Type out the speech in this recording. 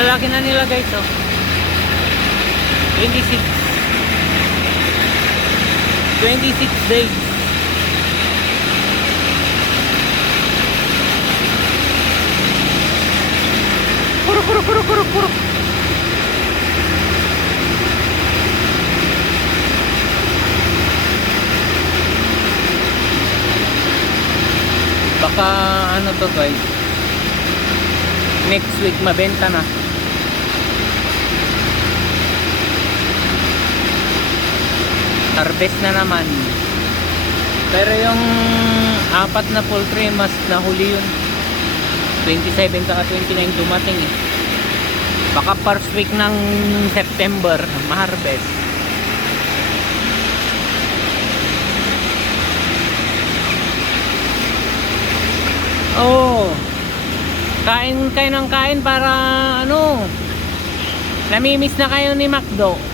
lalaki na nila guys oh. 26 26 days. Kuro kuro kuro kuro kuro Baka ano to guys? Next week mabenta na Harvest na naman Pero yung apat na poultry mas nahuli yun 27 saka 29 dumating eh Baka first week ng September ma-harvest Oh. Kain kayo ng kain para ano. Namimiss na kayo ni Macdo.